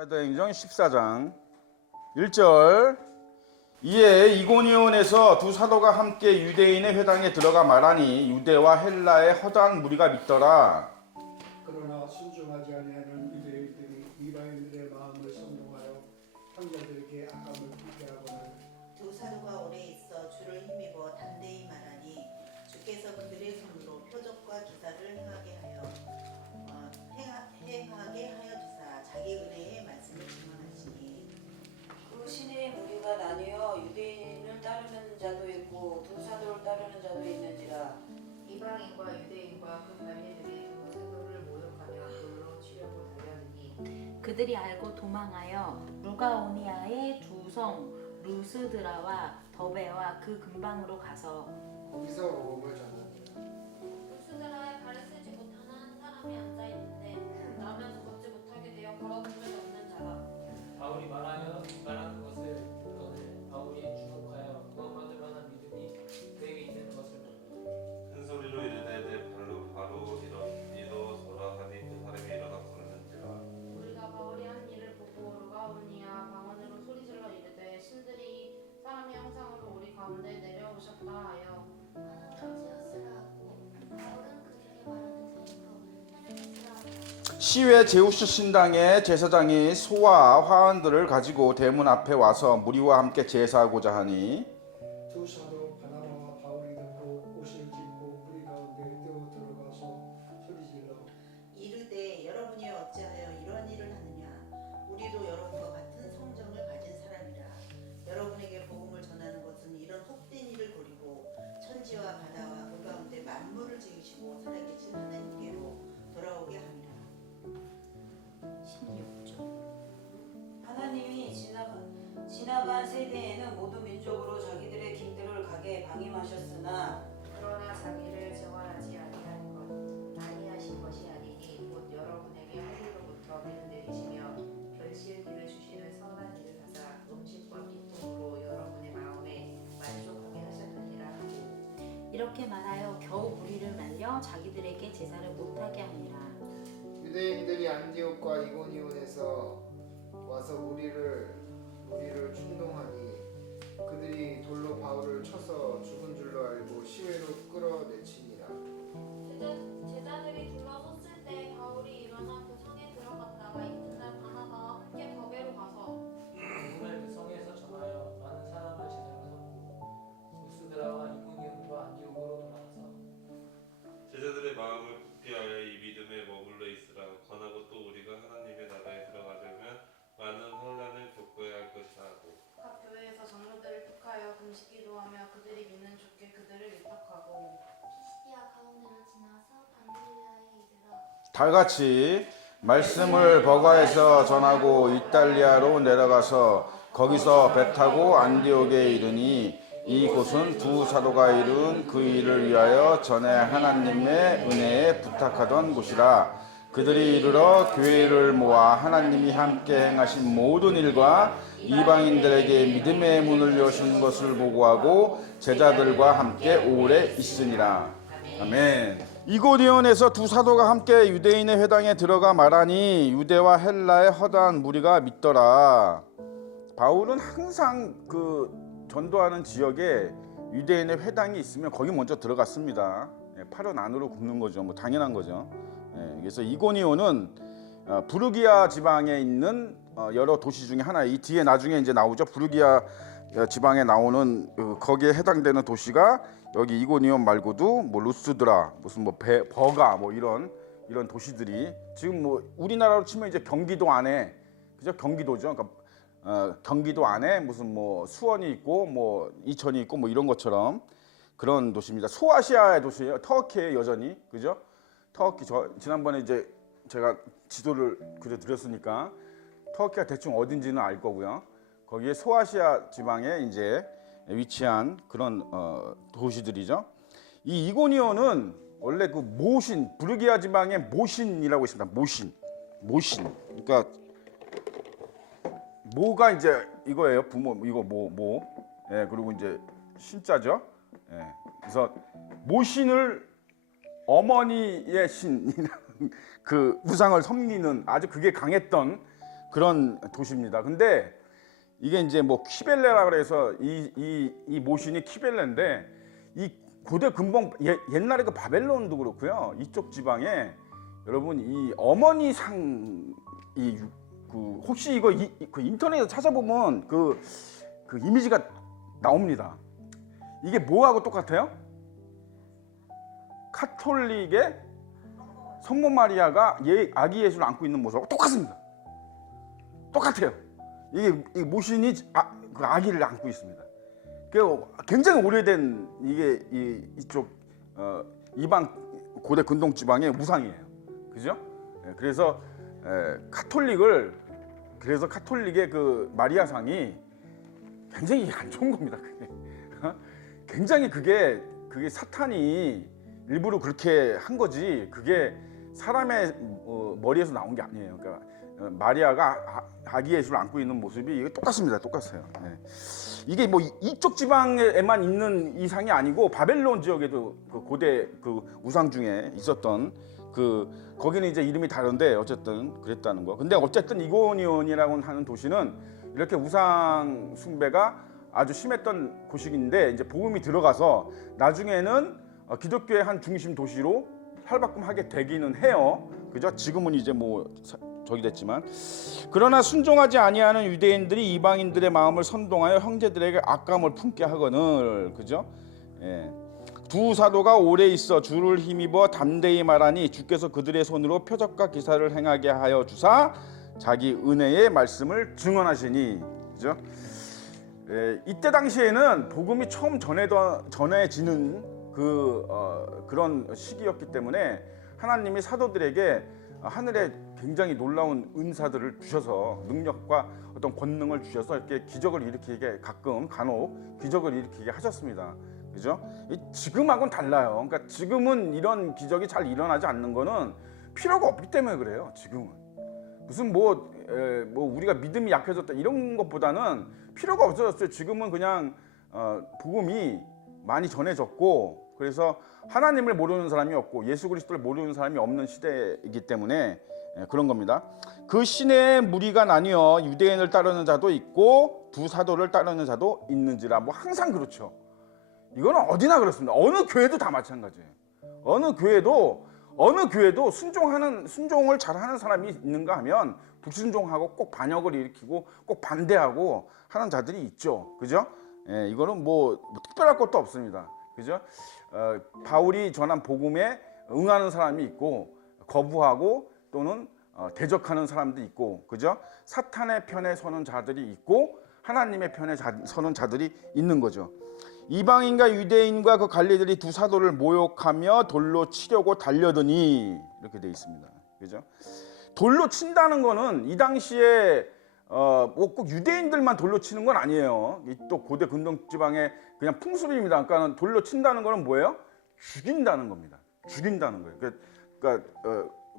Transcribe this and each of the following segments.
사도행전 14장 1절. 이에 이고니온에서 두 사도가 함께 유대인의 회당에 들어가 말하니 유대와 헬라의 허다한 무리가 믿더라. 그러나 순종하지 아니하는 유대인들이 이방인들의 마음을 선동하여 형제들에게 악감을 품게 하거늘 두 사도가 오래 있어 주를 힘입어 담대히 말하니 주께서 그들의 손으로 표적과 기사를 행하게 하여 주사 자기 은혜의 말씀을 증언하시니 그 시내의 무리가 나뉘어 유대인을 따르는 자도 있고 두 사도를 따르는 자도 있는지라. 이방인과 유대인과 그 관리들이 두 사도를 모욕하며 돌로 치려고 달렸으니 그들이 알고 도망하여 루가오니아의 두 성 루스드라와 더베와 그 근방으로 가서 거기서 복음을 전하니라. 루스드라에 발을 쓰지 못하는 한 사람이 앉아 있는데 나면서 걷지 못하게 되어 걸어볼 수 없는 자라. 바울이 말하는 것을 듣거늘 바울이 주목하여 구원받을 만한 믿음이 그에게 있는 것을 보고 큰 소리로 이르되 내 발로 바로 일어서라 하니 그 사람이 일어나 걸었는지라. 우리가 바울이 한 일을 보고 루가오니아 방언으로 소리질러 이르되 신들이 사람의 형상으로 우리 가운데 내려오셨다 하여 지었으라 하고 바울은 그들이 말하는 사이로 헤르메스라 하고 시외 제우스 신당의 제사장이 소와 화환들을 가지고 대문 앞에 와서 무리와 함께 제사하고자 하니 두 사도 바나바와 바울이 듣고 옷을 찢고 무리 가운데 뛰어 들어가서 소리질러 이르되 여러분이 어찌하여 이러한 일을 하느냐 우리도 여러분과 같은 성정을 가진 사람이라 여러분에게 복음을 전하는 것은 이런 헛된 일을 버리고 천지와 바다와 그 가운데 만물을 지으시고 살아계신 하나님께로 돌아오게 함이라. 16절. 하나님이 지나간 세대에는 모든 민족으로 자기들의 길들을 가게 방임하셨으나 그러나 자기를 정하지 아니하신 것이 아니니 곧 여러분에게 하늘로부터 비를 내리시며 결실기를 주시는 선한 일을 하사 음식과 기쁨으로 여러분의 마음에 만족하게 하셨느니라 하고 이렇게 말하여 겨우 무리를 말려 자기들에게 제사를 못하게 하니라. 유대인들이 안디옥과 이고니온에서 와서 무리를 충동하니 그들이 돌로 바울을 쳐서 죽은 줄로 알고 시외로 끌어내치니라. 제자들이 둘러섰을 때 바울이 일어나 그 성에 들어갔다가 이튿날 바나바와 함께 더베로 가서 복음을 그 성에서 전하여 많은 사람을 제자로 삼고 루스드라와 이고니온과 안디옥으로 돌아가서 제자들의 마음을 굳게 하여 이 믿음에 머물러 있으라. 권하고 또 우리가 하나님의 나라에 들어가려면 많은 혼란을 겪어야 할 것이라 하고 각 교회에서 장로들을 택하여 금식 기도하며 그들이 믿는 주께 그들을 위탁하고 피시디아 가운데로 지나서 밤빌리아에 이르러 달같이 말씀을 버가에서 전하고 이탈리아로 내려가서 거기서 배 타고 안디옥에 이르니 이곳은 두 사도가 이룬 그 일을 위하여 전에 하나님의 은혜에 부탁하던 곳이라. 그들이 이르러 교회를 모아 하나님이 함께 행하신 모든 일과 이방인들에게 믿음의 문을 여신 것을 보고하고 제자들과 함께 오래 있으니라. 아멘. 이고니온에서 두 사도가 함께 유대인의 회당에 들어가 말하니 유대와 헬라의 허다한 무리가 믿더라. 바울은 항상 그 전도하는 지역에 유대인의 회당이 있으면 거기 먼저 들어갔습니다. 팔은 안으로 굽는 거죠. 뭐 당연한 거죠. 그래서 이고니온은 부르기아 지방에 있는 여러 도시 중에 하나. 이 뒤에 나중에 이제 나오죠. 부르기아 지방에 나오는 거기에 해당되는 도시가 여기 이고니온 말고도 뭐 루스드라, 무슨 뭐 버가 뭐 이런 도시들이 지금 뭐 우리나라로 치면 이제 경기도 안에 그죠? 경기도죠. 그러니까 경기도 안에 무슨 뭐 수원이 있고 뭐 이천이 있고 뭐 이런 것처럼 그런 도시입니다. 소아시아의 도시예요. 터키에 여전히 그죠? 터키 지난번에 이제 제가 지도를 그려드렸으니까 터키가 대충 어딘지는 알 거고요. 거기에 소아시아 지방에 이제 위치한 그런 도시들이죠. 이 이고니온은 원래 그 모신 부르기아 지방의 모신이라고 있습니다. 모신. 그러니까 모가 이제 이거예요. 부모 이거 모. 예, 그리고 이제 신자죠. 예. 그래서 모신을 어머니의 신이라는 그 우상을 섬기는 아주 그게 강했던 그런 도시입니다. 근데 이게 이제 뭐 키벨레라 그래서 이 모신이 키벨레인데 이 고대 근본 옛날에 그 바벨론도 그렇고요. 이쪽 지방에 여러분 이 어머니 상 그 혹시 이거 그 인터넷에 찾아보면 그 이미지가 나옵니다. 이게 뭐하고 똑같아요? 카톨릭의 성모 마리아가 아기 예수를 안고 있는 모습하고 똑같습니다. 똑같아요. 이게 모신이 그 아기를 안고 있습니다. 굉장히 오래된 이쪽 이방 고대 근동 지방의 우상이에요. 그죠? 그래서 카톨릭의 그 마리아상이 굉장히 안 좋은 겁니다. 굉장히 그게 사탄이 일부러 그렇게 한 거지. 그게 사람의 머리에서 나온 게 아니에요. 그러니까 마리아가 아기 예수를 안고 있는 모습이 이게 똑같습니다. 똑같아요. 이게 뭐 이쪽 지방에만 있는 이상이 아니고 바벨론 지역에도 그 고대 그 우상 중에 있었던 거기는 이제 이름이 다른데 어쨌든 그랬다는 거. 근데 어쨌든 이고니온이라고 하는 도시는 이렇게 우상 숭배가 아주 심했던 곳인데 이제 복음이 들어가서 나중에는 기독교의 한 중심 도시로 탈바꿈하게 되기는 해요. 그죠? 지금은 이제 뭐 저기 됐지만 그러나 순종하지 아니하는 유대인들이 이방인들의 마음을 선동하여 형제들에게 악감을 품게 하거늘. 그죠? 예. 두 사도가 오래 있어 주를 힘입어 담대히 말하니 주께서 그들의 손으로 표적과 기사를 행하게 하여 주사 자기 은혜의 말씀을 증언하시니. 그죠? 예, 이때 당시에는 복음이 처음 전해지는 그런 시기였기 때문에 하나님이 사도들에게 하늘에 굉장히 놀라운 은사들을 주셔서 능력과 어떤 권능을 주셔서 이렇게 기적을 일으키게 간혹 기적을 일으키게 하셨습니다. 그죠? 지금하고는 달라요. 그러니까 지금은 이런 기적이 잘 일어나지 않는 거는 필요가 없기 때문에 그래요. 지금은 무슨 뭐 우리가 믿음이 약해졌다 이런 것보다는 필요가 없어졌어요. 지금은 그냥 복음이 많이 전해졌고 그래서 하나님을 모르는 사람이 없고 예수 그리스도를 모르는 사람이 없는 시대이기 때문에 그런 겁니다. 그 시내에 무리가 나뉘어 유대인을 따르는 자도 있고 두 사도를 따르는 자도 있는지라. 뭐 항상 그렇죠. 이거는 어디나 그렇습니다. 어느 교회도 다 마찬가지예요. 어느 교회도 순종을 잘하는 사람이 있는가 하면 불순종하고 꼭 반역을 일으키고 꼭 반대하고 하는 자들이 있죠. 그죠? 예, 이거는 뭐 특별할 것도 없습니다. 그죠? 바울이 전한 복음에 응하는 사람이 있고 거부하고 또는 대적하는 사람도 있고, 그죠? 사탄의 편에 서는 자들이 있고 하나님의 편에 서는 자들이 있는 거죠. 이방인과 유대인과 그 관리들이 두 사도를 모욕하며 돌로 치려고 달려드니 이렇게 돼 있습니다. 그죠? 돌로 친다는 거는 이 당시에 뭐 꼭 유대인들만 돌로 치는 건 아니에요. 또 고대 근동 지방의 그냥 풍습입니다. 그러니까 돌로 친다는 거는 뭐예요? 죽인다는 겁니다. 죽인다는 거예요. 그러니까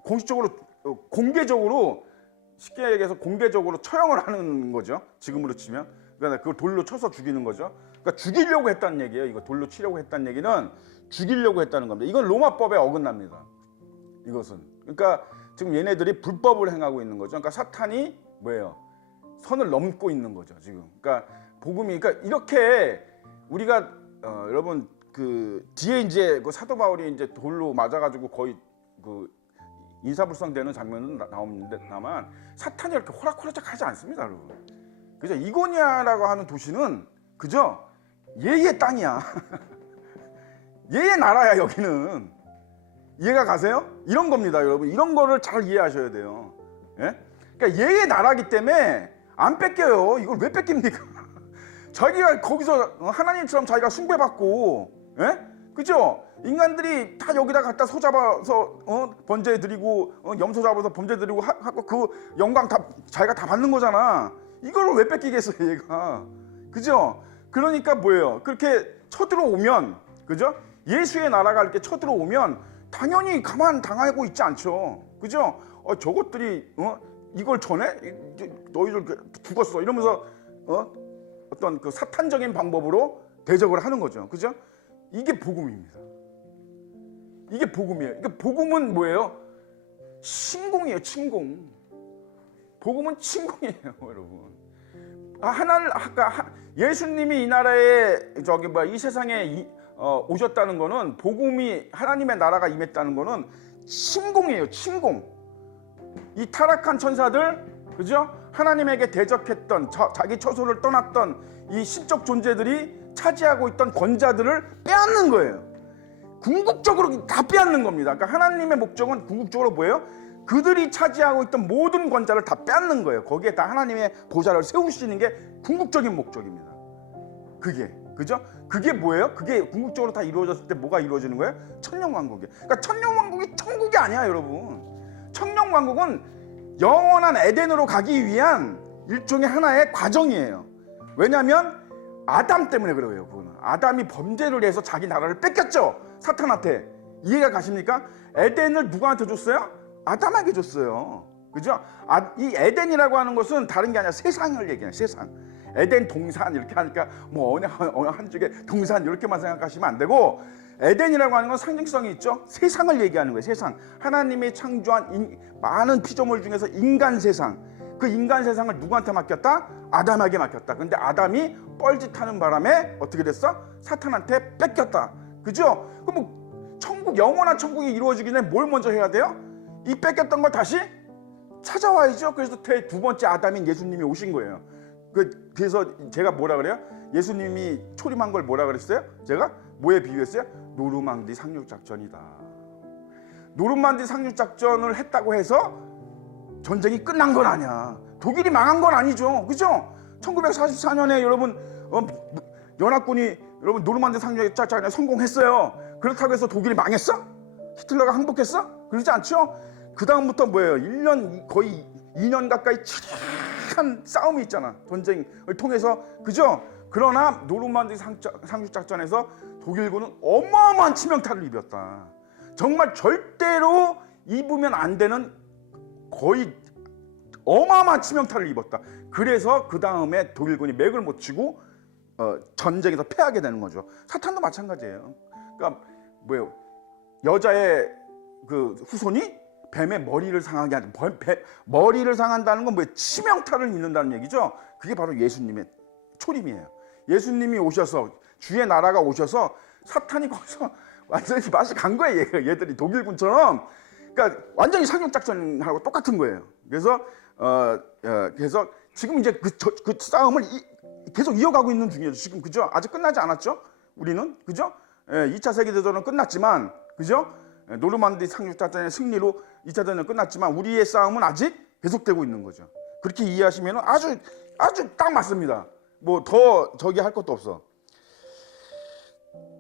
공식적으로 공개적으로 쉽게 얘기해서 공개적으로 처형을 하는 거죠. 지금으로 치면 그러니까 그걸 돌로 쳐서 죽이는 거죠. 그러니까 죽이려고 했다는 얘기예요. 이거 돌로 치려고 했다는 얘기는 죽이려고 했다는 겁니다. 이건 로마법에 어긋납니다. 이것은 그러니까 지금 얘네들이 불법을 행하고 있는 거죠. 그러니까 사탄이 뭐예요? 선을 넘고 있는 거죠. 지금 그러니까 복음이 그러니까 이렇게 우리가 여러분 그 뒤에 이제 그 사도 바울이 이제 돌로 맞아가지고 거의 그 인사불성되는 장면은 나옵니다만 사탄이 이렇게 호락호락하지 않습니다, 여러분. 그죠? 이고니아라고 하는 도시는 그죠? 얘의 땅이야. 얘의 나라야 여기는. 이해가 가세요? 이런 겁니다, 여러분. 이런 거를 잘 이해하셔야 돼요. 예? 그러니까 얘의 나라기 때문에 안 뺏겨요. 이걸 왜 뺏깁니까? 자기가 거기서 하나님처럼 자기가 숭배받고, 예? 그죠? 인간들이 다 여기다 갖다 소 잡아서 번제 드리고 염소 잡아서 번제 드리고 하고 그 영광 다 자기가 다 받는 거잖아. 이걸 왜 뺏기겠어요, 얘가? 그죠? 그러니까 뭐예요? 그렇게 쳐들어오면, 그죠? 예수의 나라가 이렇게 쳐들어오면 당연히 가만 당하고 있지 않죠. 그죠? 저것들이 이걸 전해? 너희들 죽었어 이러면서 어떤 그 사탄적인 방법으로 대적을 하는 거죠. 그죠? 이게 복음입니다. 이게 복음이에요. 그러니까 복음은 뭐예요? 침공이에요, 침공. 복음은 침공이에요, 여러분. 예수님이 이 나라에 이 세상에 오셨다는 거는, 복음이 하나님의 나라가 임했다는 거는 침공이에요, 침공. 이 타락한 천사들, 그죠? 하나님에게 대적했던, 자기 처소를 떠났던 이 신적 존재들이 차지하고 있던 권자들을 빼앗는 거예요. 궁극적으로 다 빼앗는 겁니다. 그러니까 하나님의 목적은 궁극적으로 뭐예요? 그들이 차지하고 있던 모든 권자를 다 빼앗는 거예요. 거기에 다 하나님의 보좌를 세우시는 게 궁극적인 목적입니다. 그게, 그죠? 그게 뭐예요? 그게 궁극적으로 다 이루어졌을 때 뭐가 이루어지는 거예요? 천년왕국이에요. 그러니까 천년왕국이 천국이 아니야, 여러분. 천년왕국은 영원한 에덴으로 가기 위한 일종의 하나의 과정이에요. 왜냐하면 아담 때문에 그래요. 그거는 아담이 범죄를 해서 자기 나라를 뺏겼죠, 사탄한테. 이해가 가십니까? 에덴을 누구한테 줬어요? 아담에게 줬어요. 그죠? 이 에덴이라고 하는 것은 다른 게 아니라 세상을 얘기해요. 세상. 에덴 동산 이렇게 하니까 뭐 어느 한쪽에 동산 이렇게만 생각하시면 안 되고, 에덴이라고 하는 건 상징성이 있죠. 세상을 얘기하는 거예요. 세상. 하나님이 창조한 많은 피조물 중에서 인간 세상. 그 인간 세상을 누구한테 맡겼다? 아담에게 맡겼다. 근데 아담이 뻘짓하는 바람에 어떻게 됐어? 사탄한테 뺏겼다. 그죠? 그럼 뭐 천국, 영원한 천국이 이루어지기 전에 뭘 먼저 해야 돼요? 이 뺏겼던 걸 다시 찾아와야죠. 그래서 두 번째 아담인 예수님이 오신 거예요. 그래서 제가 뭐라 그래요? 예수님이 초림한 걸 뭐라 그랬어요? 제가 뭐에 비유했어요? 노르망디 상륙작전이다. 노르망디 상륙작전을 했다고 해서 전쟁이 끝난 건 아니야. 독일이 망한 건 아니죠. 그죠? 1944년에 여러분 연합군이 여러분 노르망디 상륙작전에 성공했어요. 그렇다고 해서 독일이 망했어? 히틀러가 항복했어? 그러지 않죠? 그 다음부터 뭐예요? 1년 거의 2년 가까이 치열한 싸움이 있잖아. 전쟁을 통해서. 그죠? 그러나 노르망디 상륙작전에서 독일군은 어마어마한 치명타를 입었다. 정말 절대로 입으면 안 되는 거의 어마어마한 치명타를 입었다. 그래서 그 다음에 독일군이 맥을 못 치고 전쟁에서 패하게 되는 거죠. 사탄도 마찬가지예요. 그러니까 뭐예요? 여자의 그 후손이 뱀의 머리를 상하게 하는, 머리를 상한다는 건 뭐예요? 치명타를 입는다는 얘기죠. 그게 바로 예수님의 초림이에요. 예수님이 오셔서, 주의 나라가 오셔서 사탄이 거기서 완전히 맛이 간 거예요. 얘들이 독일군처럼. 그러니까 완전히 상륙작전하고 똑같은 거예요. 그래서 지금 이제 그 싸움을 계속 이어가고 있는 중이에요. 지금. 그죠? 아직 끝나지 않았죠? 우리는. 그죠? 2차 세계대전은 끝났지만, 그죠? 노르만디 상륙작전의 승리로 2차 대전은 끝났지만 우리의 싸움은 아직 계속되고 있는 거죠. 그렇게 이해하시면 아주 딱 맞습니다. 뭐 더 저기 할 것도 없어.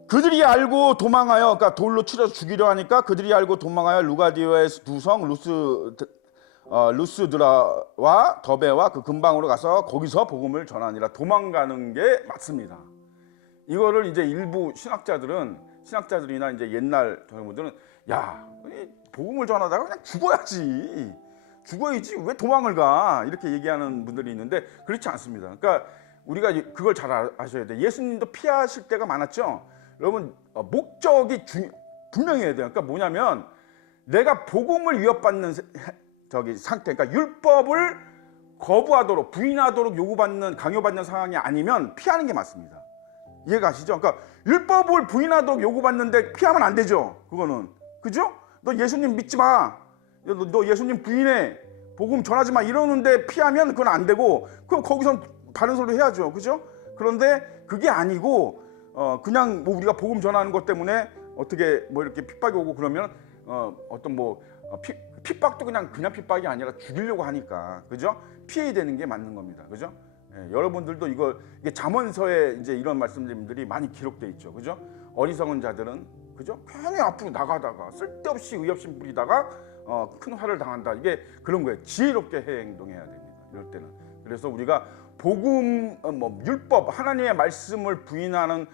그들이 알고 도망하여, 그러니까 돌로 치려서 죽이려 하니까 그들이 알고 도망하여 루가디오의 두 성 루스드라와 더베와 그 근방으로 가서 거기서 복음을 전하니라. 도망가는 게 맞습니다. 이거를 이제 일부 신학자들이나 이제 옛날 분들은, 야, 복음을 전하다가 그냥 죽어야지 왜 도망을 가, 이렇게 얘기하는 분들이 있는데 그렇지 않습니다. 그러니까 우리가 그걸 잘 아셔야 돼요. 예수님도 피하실 때가 많았죠. 여러분, 목적이 분명해야 돼요. 그러니까 뭐냐면, 내가 복음을 위협받는 상태, 그러니까 율법을 거부하도록, 부인하도록 강요받는 상황이 아니면 피하는 게 맞습니다. 이해가시죠? 그러니까 율법을 부인하도록 요구받는데 피하면 안 되죠. 그거는. 그죠? 너 예수님 믿지 마. 너 예수님 부인해. 복음 전하지 마. 이러는데 피하면 그건 안 되고, 그럼 거기선 바른 소리 해야죠. 그죠? 그런데 그게 아니고, 그냥 뭐 우리가 복음 전하는 것 때문에 어떻게 뭐 이렇게 핍박이 오고 그러면 어떤 뭐 핍박도 그냥 핍박이 아니라 죽이려고 하니까, 그죠? 피해야 되는 게 맞는 겁니다. 그죠? 여러분들도 이게 잠언서에 이제 이런 말씀들이 많이 기록돼 있죠. 그죠? 어리석은 자들은, 그죠? 괜히 앞으로 나가다가 쓸데없이 의협심 부리다가 큰 화를 당한다. 이게 그런 거예요. 지혜롭게 행동해야 됩니다. 이럴 때는. 그래서 우리가 복음, 율법, 하나님의 말씀을 부인하는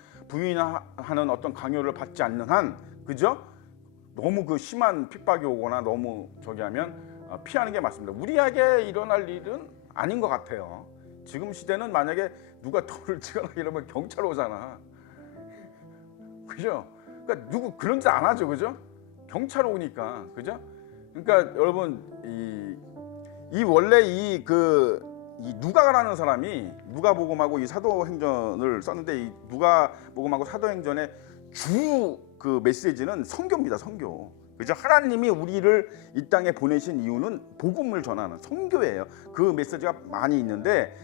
어떤 강요를 받지 않는 한, 그죠? 너무 그 심한 핍박이 오거나 너무 저기 하면 피하는 게 맞습니다. 우리에게 일어날 일은 아닌 것 같아요. 지금 시대는 만약에 누가 돌을 치거나 이러면 경찰 오잖아. 그죠? 그러니까 누구 그런 짓 안 하죠. 그죠? 경찰 오니까. 그죠? 그러니까 여러분, 이 원래 이 누가라는 사람이 누가복음하고 이 사도행전을 썼는데 이 누가복음하고 사도행전의 주 그 메시지는 선교입니다. 선교. 그죠? 하나님이 우리를 이 땅에 보내신 이유는 복음을 전하는 선교예요. 그 메시지가 많이 있는데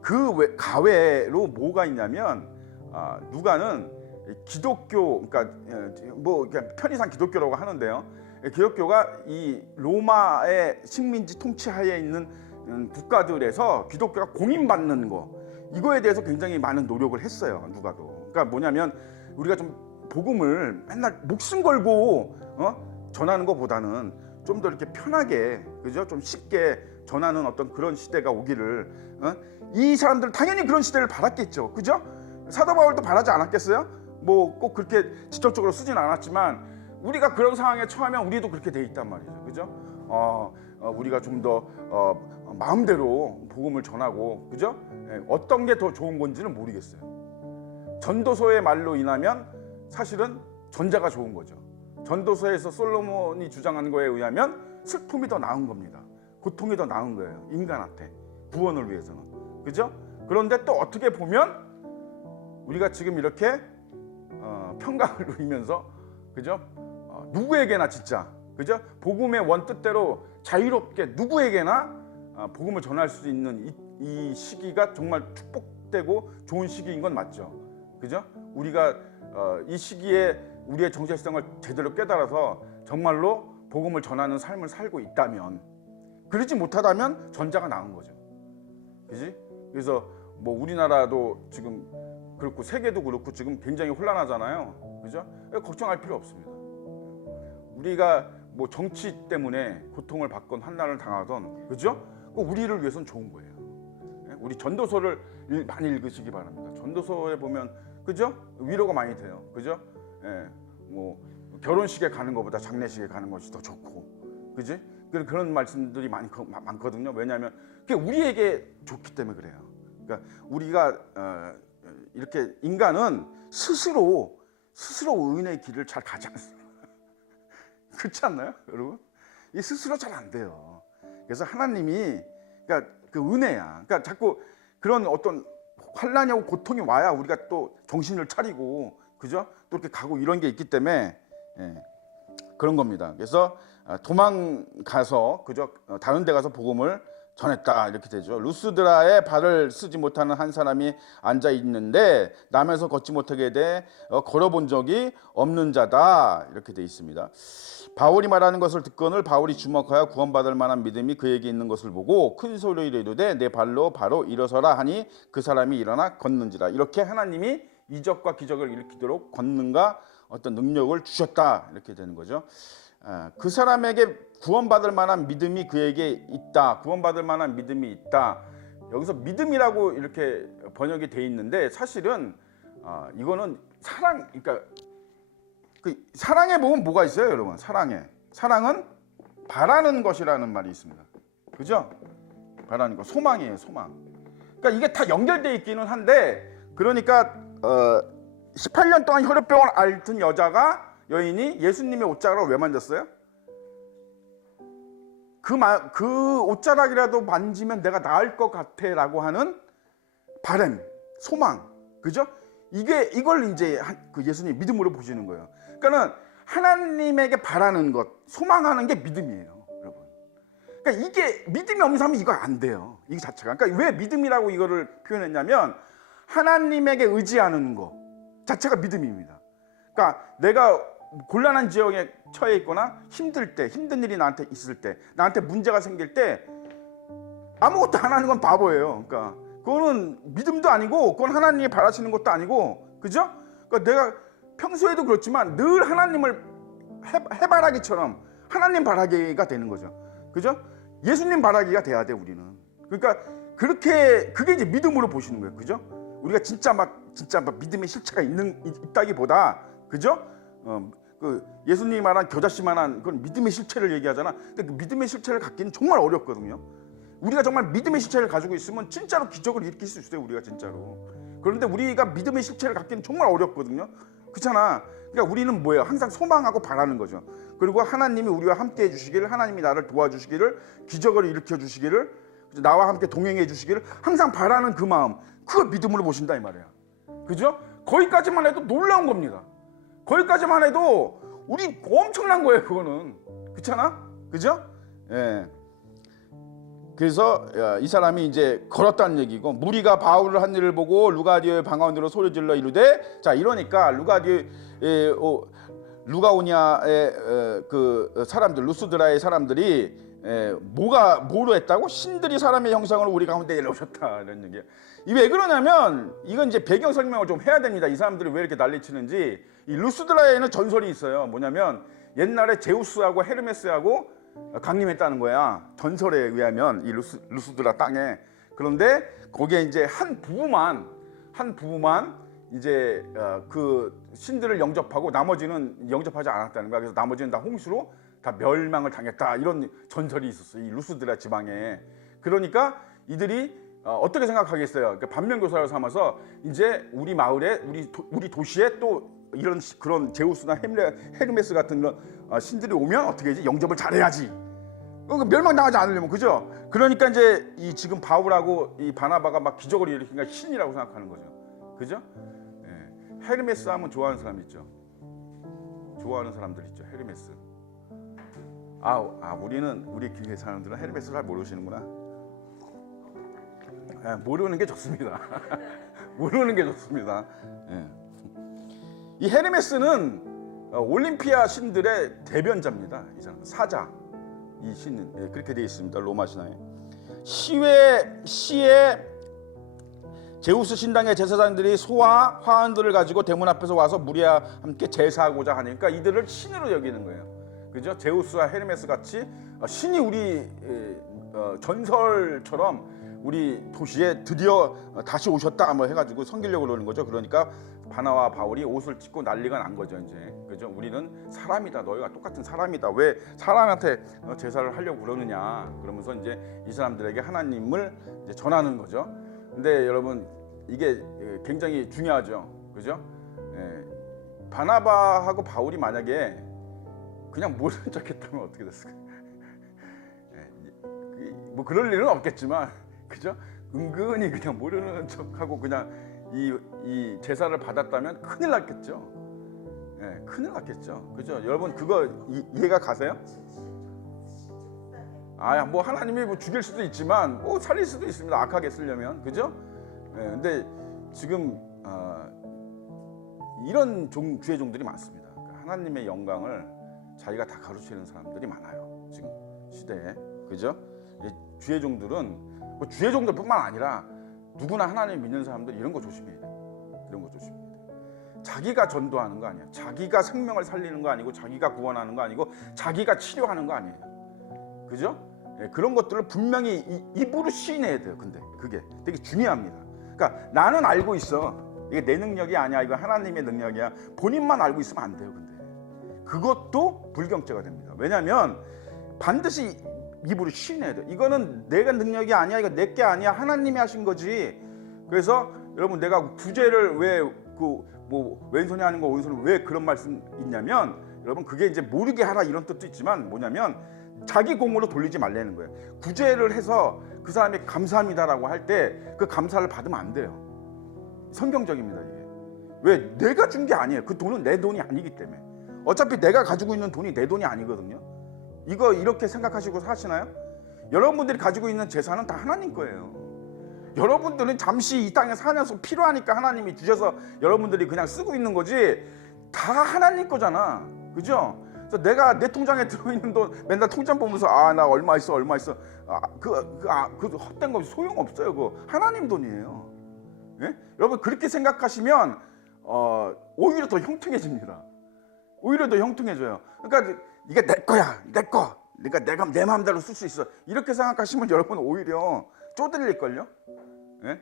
그 가외로 뭐가 있냐면 누가는 기독교, 그러니까 뭐 편의상 기독교라고 하는데요. 기독교가 이 로마의 식민지 통치하에 있는 국가들에서 기독교가 공인받는 거, 이거에 대해서 굉장히 많은 노력을 했어요. 누가도. 그러니까 뭐냐면 우리가 좀 복음을 맨날 목숨 걸고 전하는 것보다는 좀 더 이렇게 편하게, 그죠? 좀 쉽게 전하는 어떤 그런 시대가 오기를, 이 사람들은 당연히 그런 시대를 바랐겠죠. 그죠? 사도 바울도 바라지 않았겠어요? 뭐 꼭 그렇게 직접적으로 쓰진 않았지만 우리가 그런 상황에 처하면 우리도 그렇게 돼 있단 말이죠. 그죠? 우리가 좀 더 마음대로 복음을 전하고, 그죠? 어떤 게 더 좋은 건지는 모르겠어요. 전도서의 말로 인하면 사실은 전자가 좋은 거죠. 전도서에서 솔로몬이 주장하는 거에 의하면 슬픔이 더 나은 겁니다. 고통이 더 나은 거예요. 인간한테 구원을 위해서는. 그죠? 그런데 또 어떻게 보면 우리가 지금 이렇게 평강을 누리면서, 그죠? 누구에게나 진짜, 그죠? 복음의 원뜻대로 자유롭게 누구에게나 복음을 전할 수 있는 이 시기가 정말 축복되고 좋은 시기인 건 맞죠. 그죠? 우리가 이 시기에 우리의 정체성을 제대로 깨달아서 정말로 복음을 전하는 삶을 살고 있다면, 그러지 못하다면 전자가 나은 거죠. 그지? 그래서 뭐 우리나라도 지금 그렇고 세계도 그렇고 지금 굉장히 혼란하잖아요. 그죠? 걱정할 필요 없습니다. 우리가 뭐 정치 때문에 고통을 받건 환난을 당하던, 그죠? 우리를 위해서는 좋은 거예요. 우리 전도서를 많이 읽으시기 바랍니다. 전도서에 보면, 그죠? 위로가 많이 돼요. 그죠? 뭐 결혼식에 가는 것보다 장례식에 가는 것이 더 좋고, 그지? 그런 말씀들이 많거든요. 왜냐하면 그게 우리에게 좋기 때문에 그래요. 그러니까 우리가 이렇게 인간은 스스로 의인의 길을 잘 가지 않습니다. 그렇지 않나요, 여러분? 이 스스로 잘 안 돼요. 그래서 하나님이, 그러니까 그 은혜야. 그러니까 자꾸 그런 어떤 환난이 오고 고통이 와야 우리가 또 정신을 차리고, 그죠? 또 이렇게 가고 이런 게 있기 때문에 그런 겁니다. 그래서 도망가서, 그죠? 다른 데 가서 복음을 전했다, 이렇게 되죠. 루스드라에 발을 쓰지 못하는 한 사람이 앉아 있는데 남에서 걷지 못하게 돼 걸어본 적이 없는 자다, 이렇게 돼 있습니다. 바울이 말하는 것을 듣거늘 바울이 주목하여 구원받을 만한 믿음이 그에게 있는 것을 보고 큰 소리로 이르되 내 발로 바로 일어서라 하니 그 사람이 일어나 걷는지라. 이렇게 하나님이 이적과 기적을 일으키도록 권능과 어떤 능력을 주셨다, 이렇게 되는 거죠. 그 사람에게 구원받을 만한 믿음이 그에게 있다. 구원받을 만한 믿음이 있다. 여기서 믿음이라고 이렇게 번역이 돼 있는데 사실은 이거는 사랑, 그러니까 그 사랑에 보면 뭐가 있어요, 여러분? 사랑은 바라는 것이라는 말이 있습니다. 그죠? 바라는 것, 소망이에요, 소망. 그러니까 이게 다 연결돼 있기는 한데, 그러니까 18년 동안 혈우병을 앓던 여인이 예수님의 옷자락을 왜 만졌어요? 그 옷자락이라도 만지면 내가 나을 것 같아라고 하는 바람, 소망, 그죠? 이걸 이제 그 예수님 믿음으로 보시는 거예요. 그러니까는 하나님에게 바라는 것, 소망하는 게 믿음이에요, 여러분. 그러니까 이게 믿음이 없는 사람은 이거 안 돼요, 이 자체가. 그러니까 왜 믿음이라고 이거를 표현했냐면 하나님에게 의지하는 것 자체가 믿음입니다. 그러니까 내가 곤란한 지역에 처해 있거나 힘들 때, 힘든 일이 나한테 있을 때, 나한테 문제가 생길 때 아무것도 안 하는 건 바보예요. 그러니까 그거는 믿음도 아니고, 그건 하나님이 바라시는 것도 아니고, 그죠? 그러니까 내가 평소에도 그렇지만 늘 하나님을 해바라기처럼 하나님 바라기가 되는 거죠. 그죠? 예수님 바라기가 돼야 돼, 우리는. 그러니까 그게 이제 믿음으로 보시는 거예요. 그죠? 우리가 진짜 막 믿음의 실체가 있다기보다, 그죠? 그 예수님이 말한 겨자씨만한 그건 믿음의 실체를 얘기하잖아. 근데 그 믿음의 실체를 갖기는 정말 어렵거든요. 우리가 정말 믿음의 실체를 가지고 있으면 진짜로 기적을 일으킬 수 있어요, 우리가 진짜로. 그런데 우리가 믿음의 실체를 갖기는 정말 어렵거든요. 그렇잖아. 그러니까 우리는 뭐예요? 항상 소망하고 바라는 거죠. 그리고 하나님이 우리와 함께 해주시기를, 하나님이 나를 도와주시기를, 기적을 일으켜 주시기를, 나와 함께 동행해 주시기를 항상 바라는 그 마음, 그걸 믿음으로 보신다 이 말이야. 그죠? 거기까지만 해도 놀라운 겁니다. 거기까지만 해도 우리 엄청난 거예요. 그거는. 그렇잖아? 그죠? 예. 그래서 이 사람이 이제 걸었다는 얘기고, 무리가 바울을 한 일을 보고 루가디오의 방언으로 소리질러 이르되, 자 이러니까 루가오니아의 그 사람들, 루스드라의 사람들이 뭐로 했다고? 신들이 사람의 형상으로 우리 가운데 내려오셨다 이런 얘기예요. 이 왜 그러냐면 이건 이제 배경 설명을 좀 해야 됩니다. 이 사람들이 왜 이렇게 난리치는지. 이 루스드라에는 전설이 있어요. 뭐냐면 옛날에 제우스하고 헤르메스하고 강림했다는 거야. 전설에 의하면 이 루스드라 땅에. 그런데 거기에 이제 한 부부만 이제 그 신들을 영접하고 나머지는 영접하지 않았다는 거야. 그래서 나머지는 다 홍수로 다 멸망을 당했다, 이런 전설이 있었어요. 이 루스드라 지방에. 그러니까 이들이 어떻게 생각하겠어요? 그러니까 반면교사를 삼아서 이제 우리 마을에, 우리 도시에 또 이런 그런 제우스나 헤르메스 같은 그런 신들이 오면 어떻게 하지? 영접을 잘해야지. 멸망당하지 않으려면. 그죠? 그러니까 이제 이 지금 바울하고 이 바나바가 막 기적을 일으키니까 신이라고 생각하는 거죠. 그죠? 예. 헤르메스 하면 좋아하는 사람 있죠. 좋아하는 사람들 있죠. 헤르메스. 우리 교회 사람들은 헤르메스 잘 모르시는구나. 모르는 게 좋습니다. 모르는 게 좋습니다. 예. 이 헤르메스는 올림피아 신들의 대변자입니다. 이 사람 사자. 이 신은 그렇게 되어 있습니다. 로마 신화에. 시에 제우스 신당의 제사장들이 소와 화환들을 가지고 대문 앞에서 와서 무리와 함께 제사하고자 하니까 이들을 신으로 여기는 거예요. 그죠? 제우스와 헤르메스 같이 신이 우리 전설처럼 우리 도시에 드디어 다시 오셨다 뭐 해가지고 섬기려고 그러는 거죠. 그러니까 바나와 바울이 옷을 찢고 난리가 난 거죠. 이제 그죠? 우리는 사람이다. 너희가 똑같은 사람이다. 왜 사람한테 제사를 하려고 그러느냐? 그러면서 이제 이 사람들에게 하나님을 이제 전하는 거죠. 근데 여러분 이게 굉장히 중요하죠. 그죠? 바나바하고 바울이 만약에 그냥 모르는 척 했다면 어떻게 됐을까? 뭐 그럴 일은 없겠지만, 그죠? 은근히 그냥 모르는 척하고 그냥 이 제사를 받았다면 큰일 났겠죠. 큰일 났겠죠. 그죠? 여러분 그거 이해가 가세요? 뭐 하나님이 뭐 죽일 수도 있지만 뭐 살릴 수도 있습니다. 악하게 쓰려면. 그죠? 근데 지금 이런 주의 종들이 많습니다. 그러니까 하나님의 영광을 자기가 다 가르치는 사람들이 많아요. 지금 시대에. 그죠? 주의 종들은 뭐 주의 종들뿐만 아니라 누구나 하나님 믿는 사람들 이런 거 조심해야 돼요. 이런 거 조심해야 돼요. 자기가 전도하는 거 아니에요. 자기가 생명을 살리는 거 아니고, 자기가 구원하는 거 아니고, 자기가 치료하는 거 아니에요. 그죠? 그런 것들을 분명히 입으로 시인해야 돼요. 근데 그게 되게 중요합니다. 그러니까 나는 알고 있어. 이게 내 능력이 아니야. 이거 하나님의 능력이야. 본인만 알고 있으면 안 돼요. 근데 그것도 불경죄가 됩니다. 왜냐하면 반드시 입으로 시인해야 돼요. 이거는 내가 능력이 아니야. 이거 내 게 아니야. 하나님이 하신 거지. 그래서 여러분 내가 구제를 왜 뭐 왼손이 하는 거 오른손은 왜 그런 말씀 있냐면, 여러분 그게 이제 모르게 하라 이런 뜻도 있지만 뭐냐면 자기 공으로 돌리지 말라는 거예요. 구제를 해서 그 사람이 감사합니다라고 할 때 그 감사를 받으면 안 돼요. 성경적입니다. 이게 왜 내가 준 게 아니에요. 그 돈은 내 돈이 아니기 때문에. 어차피 내가 가지고 있는 돈이 내 돈이 아니거든요. 이거 이렇게 생각하시고 사시나요? 여러분들이 가지고 있는 재산은 다 하나님 거예요. 여러분들은 잠시 이 땅에 사면서 필요하니까 하나님이 주셔서 여러분들이 그냥 쓰고 있는 거지, 다 하나님 거잖아. 그죠? 그래서 내가 내 통장에 들어있는 돈 맨날 통장 보면서 나 얼마 있어 그 헛된 거 소용없어요. 그거 하나님 돈이에요. 예? 여러분 그렇게 생각하시면 오히려 더 형통해집니다. 오히려 더 형통해져요. 그러니까 이게 내 거야, 내 거. 그러니까 내가 내 마음대로 쓸 수 있어. 이렇게 생각하시면 여러분 오히려 쪼들릴걸요? 예?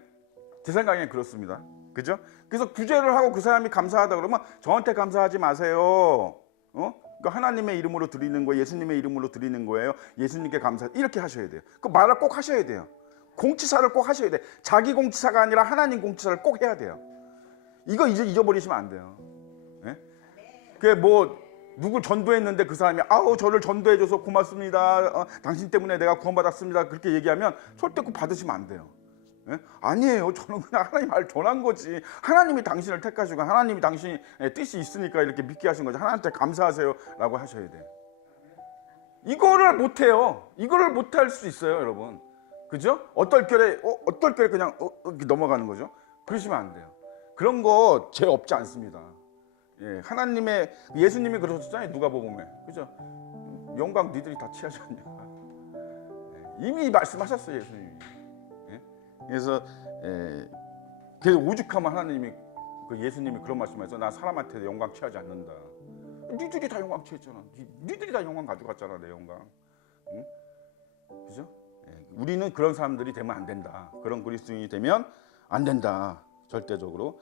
제 생각엔 그렇습니다. 그죠? 그래서 구제를 하고 그 사람이 감사하다 그러면 저한테 감사하지 마세요. 그러니까 하나님의 이름으로 드리는 거예요. 예수님의 이름으로 드리는 거예요. 예수님께 감사. 이렇게 하셔야 돼요. 그 말을 꼭 하셔야 돼요. 공치사를 꼭 하셔야 돼. 자기 공치사가 아니라 하나님 공치사를 꼭 해야 돼요. 이거 이제 잊어버리시면 안 돼요. 그게 뭐 누구 전도했는데 그 사람이 아우 저를 전도해줘서 고맙습니다. 당신 때문에 내가 구원받았습니다. 그렇게 얘기하면 절대 그 받으시면 안 돼요. 예? 아니에요. 저는 그냥 하나님 말 전한 거지. 하나님이 당신을 택하시고 하나님이 당신의 뜻이 있으니까 이렇게 믿게 하신 거지. 하나님한테 감사하세요라고 하셔야 돼요. 이거를 못해요. 이거를 못할 수 있어요, 여러분. 그죠? 어떨결에 그냥 이렇게 넘어가는 거죠. 그러시면 안 돼요. 그런 거 죄 없지 않습니다. 예, 하나님의 예수님이 그러셨잖아요. 누가복음에. 그죠? 영광 니들이 다 취하지 않냐. 예, 이미 말씀하셨어요, 예수님이. 예? 그래서 그래서 오죽하면 하나님이 그 예수님이 그런 말씀하셔서 나 사람한테 영광 취하지 않는다. 니들이 다 영광 취했잖아. 니들이 다 영광 가져갔잖아, 내 영광. 응? 그죠? 예, 우리는 그런 사람들이 되면 안 된다. 그런 그리스도인이 되면 안 된다. 절대적으로.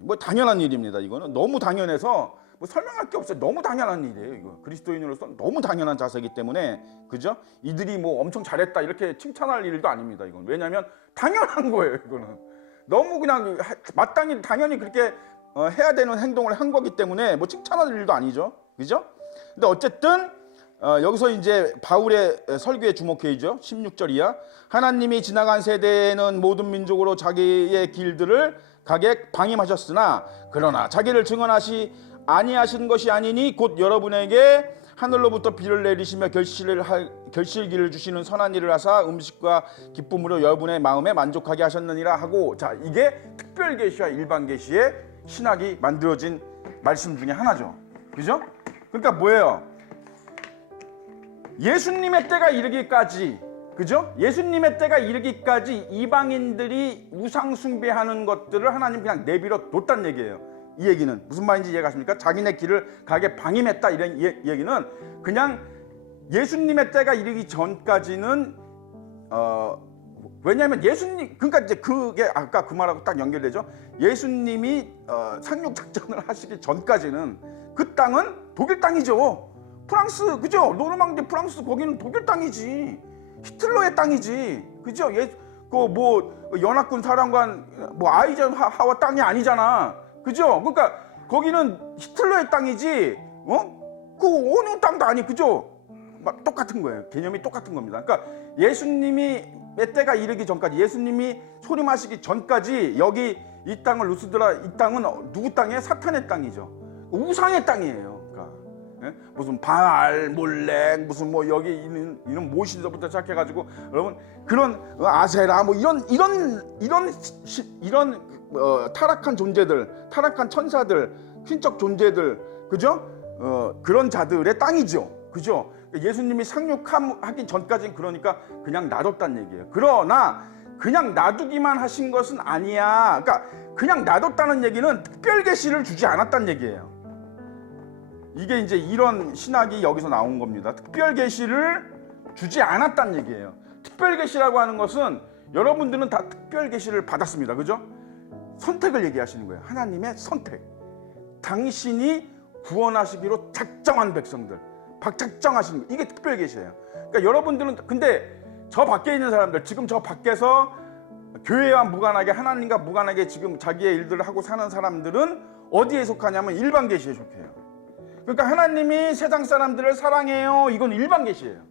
뭐 당연한 일입니다. 이거는 너무 당연해서 뭐 설명할 게 없어요. 너무 당연한 일이에요. 이거 그리스도인으로서 너무 당연한 자세이기 때문에 그죠? 이들이 뭐 엄청 잘했다 이렇게 칭찬할 일도 아닙니다. 이건 왜냐하면 당연한 거예요. 이거는 너무 그냥 마땅히 당연히 그렇게 해야 되는 행동을 한 거기 때문에 뭐 칭찬할 일도 아니죠. 그죠? 근데 어쨌든 여기서 이제 바울의 설교에 주목해야죠. 16절 이하. 하나님이 지나간 세대에는 모든 민족으로 자기의 길들을 가게 방임하셨으나 그러나 자기를 증언하시 아니하신 것이 아니니 곧 여러분에게 하늘로부터 비를 내리시며 결실기를 주시는 선한 일을 하사 음식과 기쁨으로 여러분의 마음에 만족하게 하셨느니라 하고, 자, 이게 특별 계시와 일반 계시의 신학이 만들어진 말씀 중에 하나죠. 그죠? 그러니까 뭐예요? 예수님의 때가 이르기까지, 그죠? 예수님의 때가 이르기까지 이방인들이 우상 숭배하는 것들을 하나님 그냥 내버려 뒀단 얘기예요. 이 얘기는 무슨 말인지 이해가십니까? 자기네 길을 가게 방임했다 이런 얘기는 그냥 예수님의 때가 이르기 전까지는 왜냐하면 예수님, 그러니까 이제 그게 아까 그 말하고 딱 연결되죠. 예수님이 상륙 작전을 하시기 전까지는 그 땅은 독일 땅이죠. 프랑스, 그죠? 노르망디 프랑스 거기는 독일 땅이지. 히틀러의 땅이지. 그죠? 뭐 연합군 사령관 뭐 아이젠하워 땅이 아니잖아. 그죠? 그러니까 거기는 히틀러의 땅이지. 그 어느 땅도 아니. 그죠? 막 똑같은 거예요. 개념이 똑같은 겁니다. 그러니까 예수님이 몇 때가 이르기 전까지, 예수님이 소림하시기 전까지 여기 이 땅을 루스드라, 이 땅은 누구 땅이에요? 사탄의 땅이죠. 우상의 땅이에요. 예? 무슨 바알, 몰렉, 무슨 뭐 여기 있는 이런 모신서부터 시작해가지고 여러분 그런 아세라 뭐 이런 타락한 존재들, 타락한 천사들, 흰적 존재들, 그죠? 그런 자들의 땅이죠, 그죠? 예수님이 상륙하기 전까지는 그러니까 그냥 놔뒀다는 얘기예요. 그러나 그냥 놔두기만 하신 것은 아니야. 그러니까 그냥 놔뒀다는 얘기는 특별 계시를 주지 않았다는 얘기예요. 이게 이제 이런 신학이 여기서 나온 겁니다. 특별 계시를 주지 않았다는 얘기예요. 특별 계시라고 하는 것은 여러분들은 다 특별 계시를 받았습니다. 그죠? 선택을 얘기하시는 거예요. 하나님의 선택. 당신이 구원하시기로 작정한 백성들, 작정하시는 거. 이게 특별 계시예요. 그러니까 여러분들은 근데 저 밖에 있는 사람들, 지금 저 밖에서 교회와 무관하게, 하나님과 무관하게 지금 자기의 일들을 하고 사는 사람들은 어디에 속하냐면 일반 계시에 속해요. 그러니까 하나님이 세상 사람들을 사랑해요. 이건 일반 계시예요.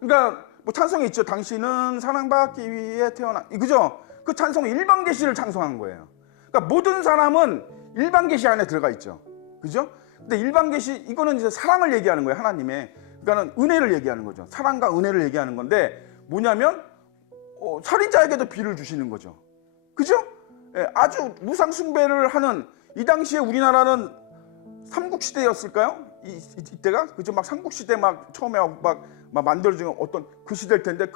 그러니까 뭐 찬송이 있죠. 당신은 사랑받기 위해 태어나, 그죠? 그 찬송은 일반 계시를 찬송한 거예요. 그러니까 모든 사람은 일반 계시 안에 들어가 있죠. 그죠? 근데 일반 계시, 이거는 이제 사랑을 얘기하는 거예요. 하나님의. 그러니까는 은혜를 얘기하는 거죠. 사랑과 은혜를 얘기하는 건데 뭐냐면 살인자에게도 비를 주시는 거죠. 그죠? 예, 아주 무상 숭배를 하는 이 당시에 우리나라는 삼국시대였을까요? 이때가? 그죠? 막 삼국시대 막 처음에 막 만들어진 어떤 그 시대일 텐데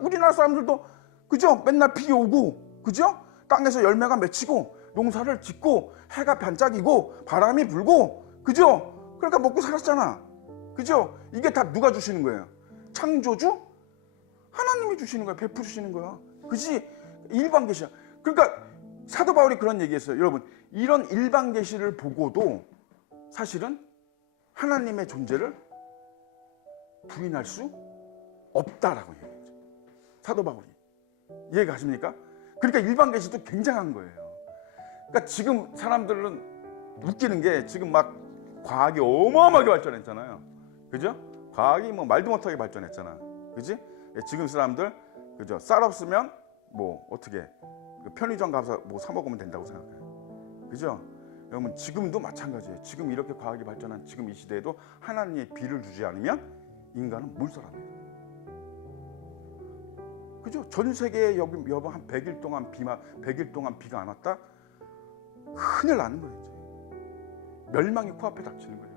우리나라 사람들도 그죠? 맨날 비 오고 그죠? 땅에서 열매가 맺히고 농사를 짓고 해가 반짝이고 바람이 불고 그죠? 그러니까 먹고 살았잖아. 그죠? 이게 다 누가 주시는 거예요? 창조주? 하나님이 주시는 거야. 베풀어 주시는 거야. 그지? 일반 계시야. 그러니까 사도 바울이 그런 얘기했어요. 여러분, 이런 일반 계시를 보고도 사실은 하나님의 존재를 부인할 수 없다라고 얘기했죠. 사도 바울이. 이해가 가십니까? 그러니까 일반 계시도 굉장한 거예요. 그러니까 지금 사람들은 웃기는 게 지금 막 과학이 어마어마하게 발전했잖아요. 그죠? 과학이 뭐 말도 못하게 발전했잖아. 그지? 지금 사람들 그죠? 쌀 없으면 뭐 어떻게 편의점 가서 뭐 사 먹으면 된다고 생각해. 그죠? 여러분 지금도 마찬가지예요. 지금 이렇게 과학이 발전한 지금 이 시대에도 하나님의 비를 주지 않으면 인간은 물살합니다. 그죠? 전 세계에 여보 한 100일 동안 100일 동안 비가 안 왔다? 큰일 나는 거예요. 이제. 멸망이 코앞에 닥치는 거예요.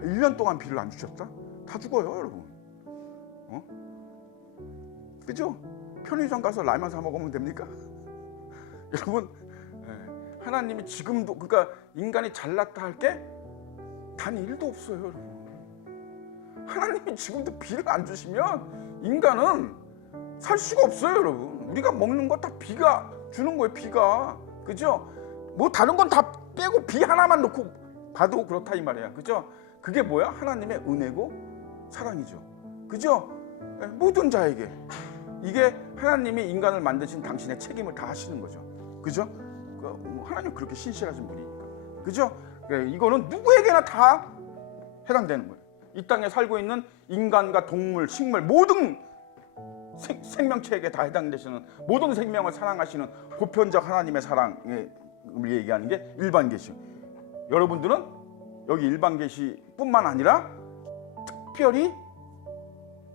1년 동안 비를 안 주셨다? 다 죽어요, 여러분. 그죠? 편의점 가서 라면 사 먹으면 됩니까? 여러분, 하나님이 지금도 그러니까 인간이 잘났다 할 게 단 1도 없어요, 여러분. 하나님이 지금도 비를 안 주시면 인간은 살 수가 없어요, 여러분. 우리가 먹는 거 다 비가 주는 거예요, 비가. 그죠? 뭐 다른 건 다 빼고 비 하나만 놓고 봐도 그렇다 이 말이야. 그죠? 그게 뭐야? 하나님의 은혜고 사랑이죠. 그죠? 모든 자에게 이게 하나님이 인간을 만드신 당신의 책임을 다 하시는 거죠. 그죠? 하나님 그렇게 신실하신 분이니까. 그죠? 이거는 누구에게나 다 해당되는 거예요. 이 땅에 살고 있는 인간과 동물, 식물 모든 생명체에게 다 해당되시는 모든 생명을 사랑하시는 보편적 하나님의 사랑을 얘기하는 게 일반 계시. 여러분들은 여기 일반 계시뿐만 아니라 특별히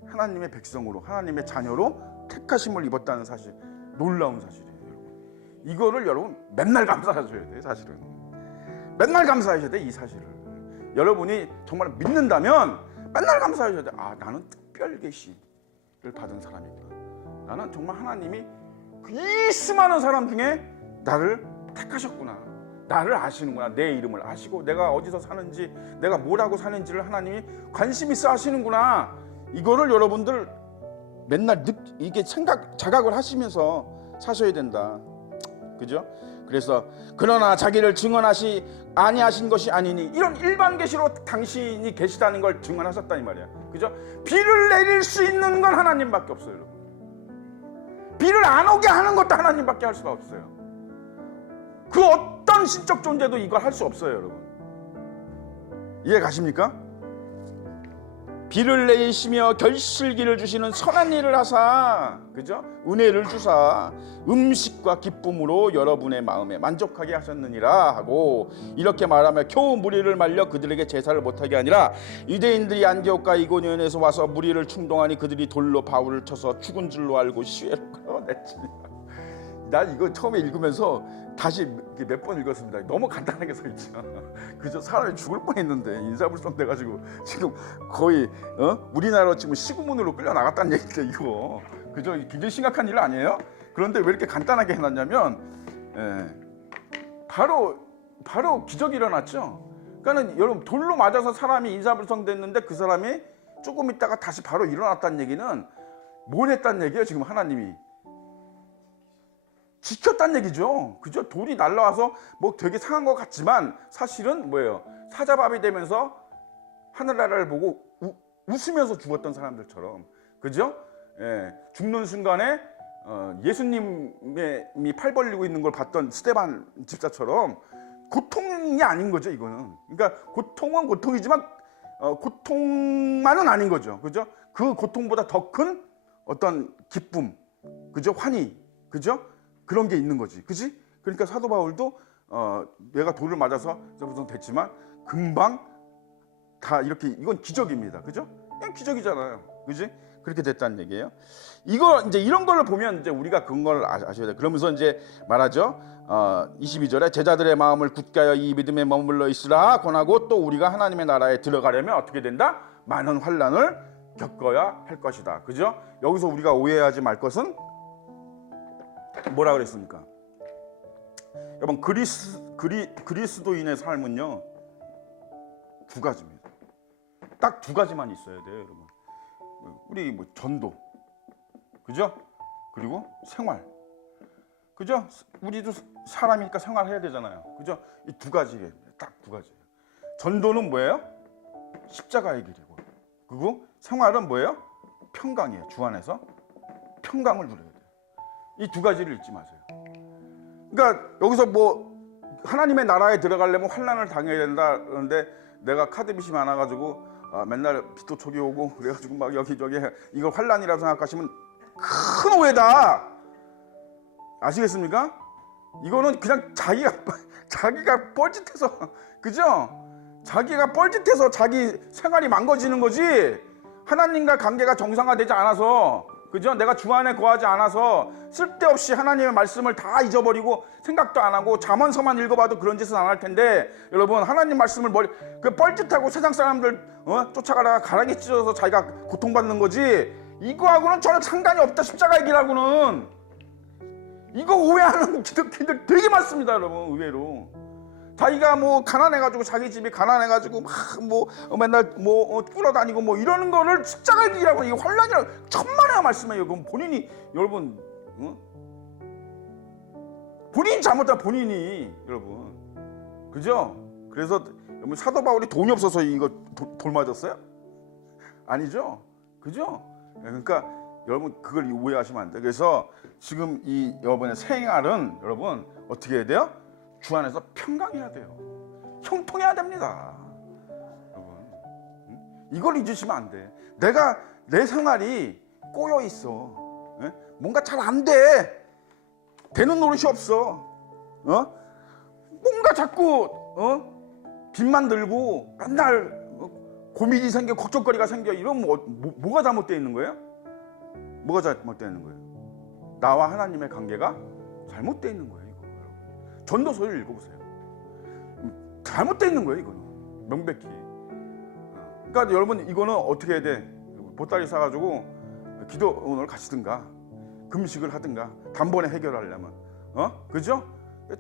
하나님의 백성으로 하나님의 자녀로 택하심을 입었다는 사실, 놀라운 사실이에요. 이거를 여러분 맨날 감사하셔야 돼요. 사실은 맨날 감사하셔야 돼. 이 사실을 여러분이 정말 믿는다면 맨날 감사하셔야 돼. 아, 나는 특별 계시를 받은 사람이구나. 나는 정말 하나님이 이 수많은 사람 중에 나를 택하셨구나. 나를 아시는구나. 내 이름을 아시고 내가 어디서 사는지 내가 뭐라고 사는지를 하나님이 관심 있어 하시는구나. 이거를 여러분들 맨날 이게 자각을 하시면서 사셔야 된다. 그죠? 그래서 그러나 자기를 증언하시 아니하신 것이 아니니 이런 일반 계시로 당신이 계시다는 걸 증언하셨다 이 말이야. 그죠? 비를 내릴 수 있는 건 하나님밖에 없어요, 여러분. 비를 안 오게 하는 것도 하나님밖에 할 수가 없어요. 그 어떤 신적 존재도 이걸 할 수 없어요, 여러분. 이해 가십니까? 비를 내리시며 결실기를 주시는 선한 일을 하사, 그죠? 은혜를 주사 음식과 기쁨으로 여러분의 마음에 만족하게 하셨느니라 하고 이렇게 말하며 겨우 무리를 말려 그들에게 제사를 못하게 하니라. 유대인들이 안디옥과 이고니온에서 와서 무리를 충동하니 그들이 돌로 바울을 쳐서 죽은 줄로 알고 시외를 끌어냈지. 난 이거 처음에 읽으면서 다시 몇 번 읽었습니다. 너무 간단하게 써 있죠. 그죠? 사람이 죽을 뻔했는데 인사불성 돼가지고 지금 거의 우리나라로 지금 시구문으로 끌려 나갔다는 얘기죠, 이거. 그죠? 굉장히 심각한 일 아니에요? 그런데 왜 이렇게 간단하게 해놨냐면 바로 기적이 일어났죠. 그러니까는 여러분 돌로 맞아서 사람이 인사불성 됐는데 그 사람이 조금 있다가 다시 바로 일어났다는 얘기는 뭘 했다는 얘기예요? 지금 하나님이 지켰다는 얘기죠. 그죠? 돌이 날라와서 뭐 되게 상한 것 같지만 사실은 뭐예요? 사자밥이 되면서 하늘나라를 보고 웃으면서 죽었던 사람들처럼, 그죠? 죽는 순간에 예수님이 팔 벌리고 있는 걸 봤던 스데반 집사처럼 고통이 아닌 거죠, 이거는. 그러니까 고통은 고통이지만 고통만은 아닌 거죠, 그죠? 그 고통보다 더 큰 어떤 기쁨, 그죠? 환희, 그죠? 그런 게 있는 거지, 그지? 그러니까 사도 바울도 내가 돌을 맞아서 됐지만 금방 다 이렇게, 이건 기적입니다, 그죠? 그냥 기적이잖아요, 그지? 그렇게 됐다는 얘기예요. 이거 이제 이런 걸 보면 이제 우리가 그런 걸 아셔야 돼. 그러면서 이제 말하죠. 22절에 제자들의 마음을 굳게 하여 이 믿음에 머물러 있으라 권하고 또 우리가 하나님의 나라에 들어가려면 어떻게 된다? 많은 환난을 겪어야 할 것이다, 그죠? 여기서 우리가 오해하지 말 것은 뭐라 그랬습니까? 여러분 그리스도인의 삶은요 두 가지입니다. 딱 두 가지만 있어야 돼요, 여러분. 우리 뭐 전도, 그죠? 그리고 생활, 그죠? 우리도 사람이니까 생활해야 되잖아요, 그죠? 이 두 가지예요, 딱 두 가지예요. 전도는 뭐예요? 십자가의 길이고, 그리고 생활은 뭐예요? 평강이에요. 주 안에서 평강을 누려야 돼요. 이 두 가지를 잊지 마세요. 그러니까 여기서 뭐 하나님의 나라에 들어가려면 환난을 당해야 된다. 그런데 내가 카드빚이 많아가지고 맨날 빚도 촉이 오고 그래가지고 막 여기저기 이걸 환난이라고 생각하시면 큰 오해다. 아시겠습니까? 이거는 그냥 자기가 뻘짓해서, 그죠? 자기가 뻘짓해서 자기 생활이 망가지는 거지. 하나님과 관계가 정상화되지 않아서, 그죠? 내가 주 안에 거하지 않아서 쓸데없이 하나님의 말씀을 다 잊어버리고 생각도 안 하고 잠언서만 읽어봐도 그런 짓은 안 할 텐데, 여러분 하나님 말씀을 그 뻘짓하고 세상 사람들 쫓아가다가 가랑이 찢어서 자기가 고통받는 거지. 이거하고는 전혀 상관이 없다. 십자가의 길하고는. 이거 오해하는 기독교인들 되게 많습니다, 여러분. 의외로 자기가 뭐 가난해가지고, 자기 집이 가난해가지고 막 뭐 맨날 뭐 끌어다니고 뭐 이러는 거를 십자가의 길이라고, 이거 환난이라고 천만의 말씀이에요. 그럼 본인이, 여러분, 본인이 잘못한 본인이, 여러분, 그죠? 그래서 여러분 사도 바울이 돈이 없어서 이거 돌 맞았어요? 아니죠, 그죠? 그러니까 여러분 그걸 오해하시면 안 돼요. 그래서 지금 이 여러분의 생활은 여러분 어떻게 해야 돼요? 주 안에서 평강해야 돼요. 형통해야 됩니다. 여러분, 이걸 잊으시면 안 돼. 내 생활이 꼬여 있어. 뭔가 잘 안 돼. 되는 노릇이 없어. 뭔가 자꾸 빚만 들고 맨날 고민이 생겨, 걱정거리가 생겨. 이러면 뭐가 잘못되어 있는 거예요? 뭐가 잘못되어 있는 거예요? 나와 하나님의 관계가 잘못되어 있는 거예요. 이거 전도서를 읽어보세요. 잘못되어 있는 거예요. 이거는 명백히. 그러니까 여러분 이거는 어떻게 해야 돼? 보따리 사가지고 기도원을 가시든가 금식을 하든가, 단번에 해결하려면, 그죠?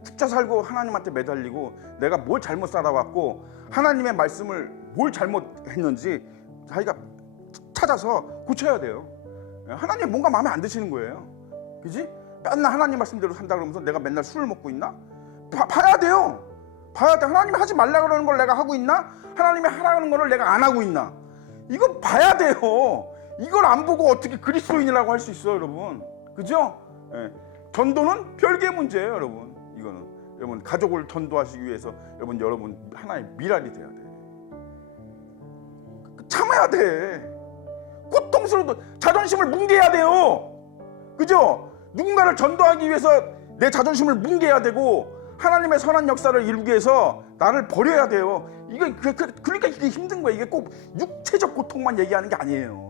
툭자 살고 하나님한테 매달리고 내가 뭘 잘못 살아왔고 하나님의 말씀을 뭘 잘못했는지 자기가 찾아서 고쳐야 돼요. 하나님 뭔가 마음에 안 드시는 거예요. 그지? 맨날 하나님 말씀대로 산다 그러면서 내가 맨날 술을 먹고 있나? 봐야 돼요. 봐야 돼. 하나님이 하지 말라 그러는 걸 내가 하고 있나? 하나님이 하라는 거를 내가 안 하고 있나? 이거 봐야 돼요. 이걸 안 보고 어떻게 그리스도인이라고 할 수 있어요, 여러분? 그죠? 전도는 별개의 문제예요, 여러분. 이거는 여러분 가족을 전도하시기 위해서 여러분 하나의 미랄이 돼야 돼. 참아야 돼. 고통스러워도 자존심을 뭉개야 돼요. 그죠? 누군가를 전도하기 위해서 내 자존심을 뭉개야 되고 하나님의 선한 역사를 이루기 위해서 나를 버려야 돼요. 그러니까 이게 힘든 거예요. 이게 꼭 육체적 고통만 얘기하는 게 아니에요.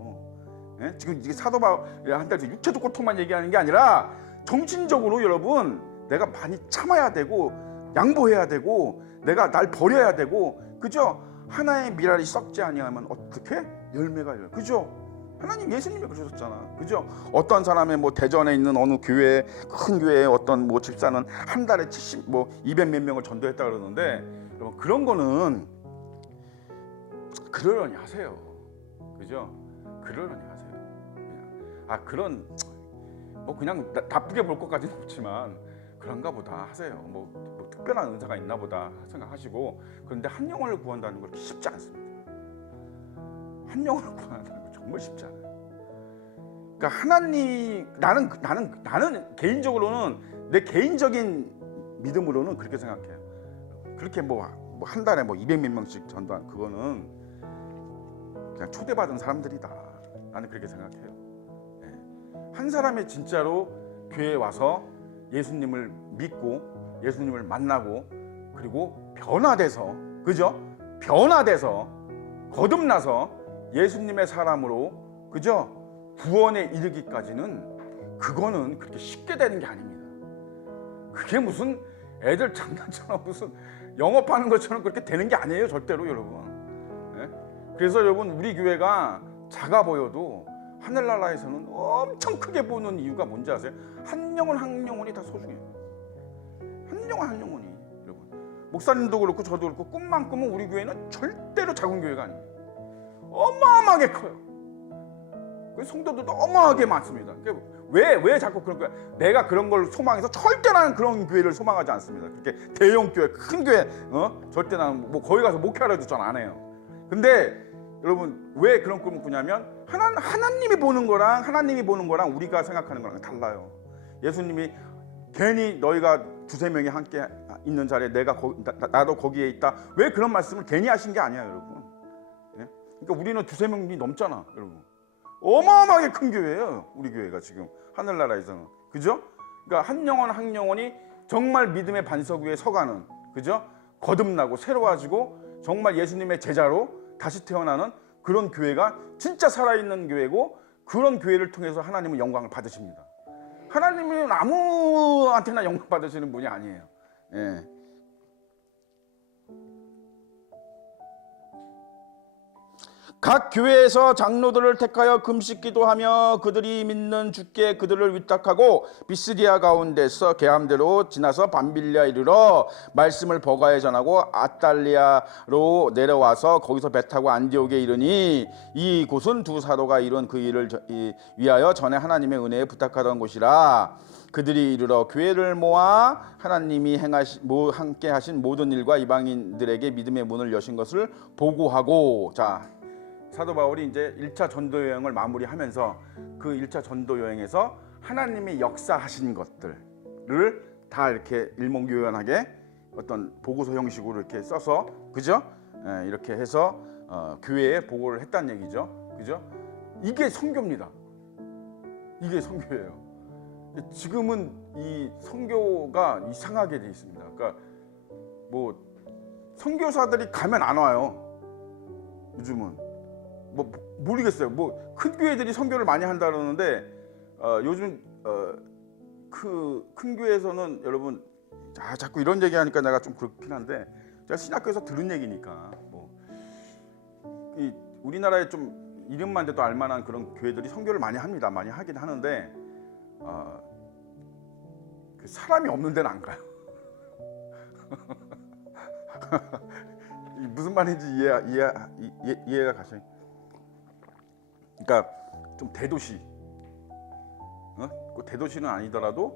지금 이게 사도 바울한테 육체적 고통만 얘기하는 게 아니라 정신적으로 여러분 내가 많이 참아야 되고 양보해야 되고 내가 날 버려야 되고, 그죠? 하나의 미랄이 썩지 아니하면 어떻게 열매가 열려? 그죠? 하나님 예수님이 그러셨잖아. 그죠? 어떤 사람의 뭐 대전에 있는 어느 교회, 큰 교회에 어떤 뭐 집사는 한 달에 200몇 명을 전도했다 그러는데, 여러분 그런 거는 그러려니 하세요. 그죠? 그러려니 하세요. 그런 그냥 나쁘게 볼 것까지는 없지만 그런가 보다 하세요. 뭐 특별한 은사가 있나 보다 생각하시고. 그런데 한 영혼을 구한다는 건 쉽지 않습니다. 한 영혼을 구한다는 건 정말 쉽지 않아요. 그러니까 하나님, 나는 개인적으로는 내 개인적인 믿음으로는 그렇게 생각해요. 그렇게 한 달에 200몇 명씩 전도한 그거는 그냥 초대받은 사람들이다. 나는 그렇게 생각해요. 한 사람이 진짜로 교회에 와서 예수님을 믿고 예수님을 만나고 그리고 변화돼서, 그죠? 변화돼서 거듭나서 예수님의 사람으로, 그죠? 구원에 이르기까지는 그거는 그렇게 쉽게 되는 게 아닙니다. 그게 무슨 애들 장난처럼 무슨 영업하는 것처럼 그렇게 되는 게 아니에요, 절대로, 여러분. 그래서 여러분 우리 교회가 작아 보여도 하늘나라에서는 엄청 크게 보는 이유가 뭔지 아세요? 한 영혼 한 영혼이 다 소중해요. 한 영혼 한 영혼이, 여러분. 목사님도 그렇고 저도 그렇고 꿈만 꾸면 우리 교회는 절대로 작은 교회가 아닙니다. 어마어마하게 커요. 성도들도 어마어마하게 많습니다. 왜 자꾸 그런 거야? 내가 그런 걸 소망해서 절대 나는 그런 교회를 소망하지 않습니다. 그렇게 대형 교회, 큰 교회, 절대 나는 거기 가서 목회하라 해도 전 안 해요. 근데 여러분 왜 그런 꿈을 꾸냐면 하나님이 보는 거랑 우리가 생각하는 거랑 달라요. 예수님이 괜히 너희가 두세 명이 함께 있는 자리에 나도 거기에 있다. 왜 그런 말씀을 괜히 하신 게 아니야, 여러분. 예? 그러니까 우리는 2-3명이 넘잖아, 여러분. 어마어마하게 큰 교회예요, 우리 교회가 지금 하늘나라에서는. 그죠? 그러니까 한 영혼이 정말 믿음의 반석 위에 서가는, 그죠? 거듭나고 새로워지고 정말 예수님의 제자로 다시 태어나는 그런 교회가 진짜 살아있는 교회고, 그런 교회를 통해서 하나님은 영광을 받으십니다. 하나님은 아무한테나 영광 받으시는 분이 아니에요. 예. 각 교회에서 장로들을 택하여 금식 기도하며 그들이 믿는 주께 그들을 위탁하고 비스디아 가운데서 계함대로 지나서 밤빌리아 이르러 말씀을 버가에 전하고 아탈리아로 내려와서 거기서 배 타고 안디옥에 이르니 이곳은 두 사도가 이룬 그 일을 위하여 전에 하나님의 은혜에 부탁하던 곳이라. 그들이 이르러 교회를 모아 하나님이 함께 하신 모든 일과 이방인들에게 믿음의 문을 여신 것을 보고하고. 자, 사도 바울이 이제 1차 전도 여행을 마무리하면서 그 1차 전도 여행에서 하나님이 역사하신 것들을 다 이렇게 일목요연하게 어떤 보고서 형식으로 이렇게 써서, 그죠? 이렇게 해서 교회에 보고를 했다는 얘기죠. 그죠? 이게 선교입니다. 이게 선교예요. 지금은 이 선교가 이상하게 돼 있습니다. 그러니까 뭐 선교사들이 가면 안 와요. 요즘은 뭐 모르겠어요. 뭐 큰 교회들이 선교를 많이 한다 그러는데 요즘 그 큰 교회에서는 여러분 자꾸 이런 얘기하니까 내가 좀 그렇긴 한데, 제가 신학교에서 들은 얘기니까 뭐 이 우리나라에 좀 이름만 돼도 알만한 그런 교회들이 선교를 많이 합니다. 많이 하긴 하는데 그 사람이 없는 데는 안 가요. 무슨 말인지 이해가 가시죠? 그러니까 좀 대도시, 그 대도시는 아니더라도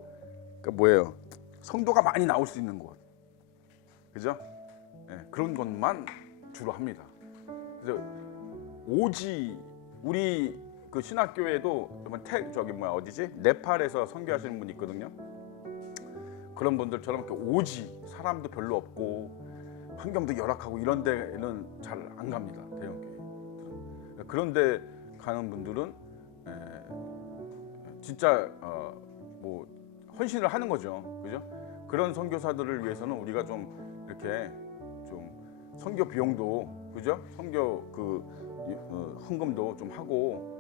그러니까 뭐예요? 성도가 많이 나올 수 있는 곳, 그죠? 그런 것만 주로 합니다. 그래서 오지 우리 그 신학교에도 어디지? 네팔에서 선교하시는 분이 있거든요. 그런 분들처럼 이렇게 오지 사람도 별로 없고 환경도 열악하고 이런 데는 잘 안 갑니다. 대형 교회. 그런데 가는 분들은 진짜 뭐 헌신을 하는 거죠, 그죠? 그런 선교사들을 위해서는 우리가 좀 이렇게 좀 선교 비용도, 그죠? 선교 그 헌금도 좀 하고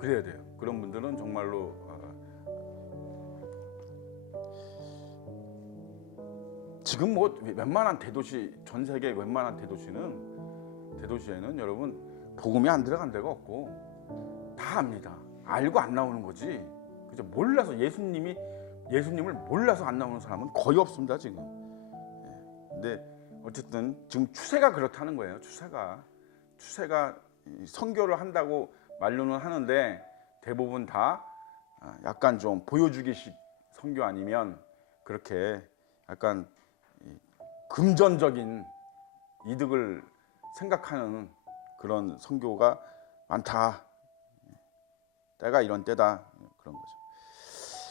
그래야 돼요. 그런 분들은 정말로 지금 뭐 웬만한 대도시, 전 세계 웬만한 대도시에는 여러분 복음이 안 들어간 데가 없고 다 압니다. 알고 안 나오는 거지. 그죠? 몰라서 예수님을 몰라서 안 나오는 사람은 거의 없습니다, 지금. 근데 어쨌든 지금 추세가 그렇다는 거예요. 추세가 선교를 한다고 말로는 하는데 대부분 다 약간 좀 보여주기식 선교 아니면 그렇게 약간 금전적인 이득을 생각하는 그런 선교가 많다. 때가 이런 때다. 그런 거죠.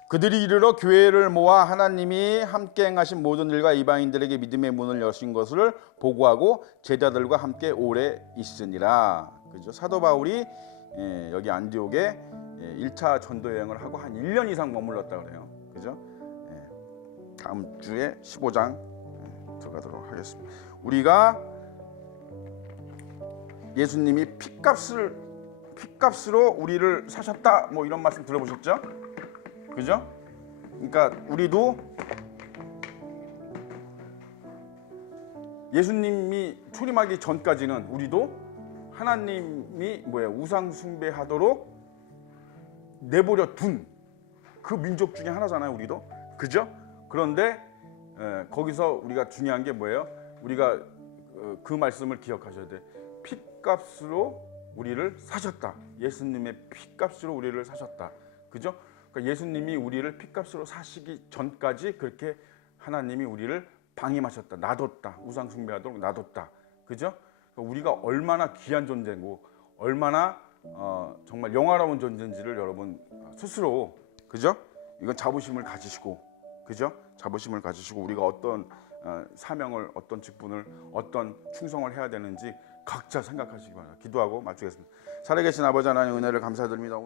그들이 이르러 교회를 모아 하나님이 함께 행하신 모든 일과 이방인들에게 믿음의 문을 여신 것을 보고하고 제자들과 함께 오래 있으니라. 그죠? 사도 바울이 여기 안디옥에 1차 전도 여행을 하고 한 1년 이상 머물렀다 그래요. 그죠? 다음 주에 15장 들어가도록 하겠습니다. 우리가 예수님이 핏값으로 우리를 사셨다, 뭐 이런 말씀 들어보셨죠? 그죠? 그러니까 우리도 예수님이 초림하기 전까지는 우리도 하나님이 우상 숭배하도록 내버려 둔 그 민족 중에 하나잖아요, 우리도. 그죠? 그런데 거기서 우리가 중요한 게 뭐예요? 우리가 그 말씀을 기억하셔야 돼. 핏값으로 우리를 사셨다. 예수님의 핏값으로 우리를 사셨다. 그죠? 그러니까 예수님이 우리를 핏값으로 사시기 전까지 그렇게 하나님이 우리를 방임하셨다. 놔뒀다. 우상 숭배하도록 놔뒀다. 그죠? 그러니까 우리가 얼마나 귀한 존재고 얼마나 정말 영화로운 존재인지를 여러분 스스로, 그죠? 이건 자부심을 가지시고 그죠? 자부심을 가지시고 우리가 어떤 사명을, 어떤 직분을, 어떤 충성을 해야 되는지 각자 생각하시기 바랍니다. 기도하고 마치겠습니다. 살아계신 아버지 하나님 은혜를 감사드립니다.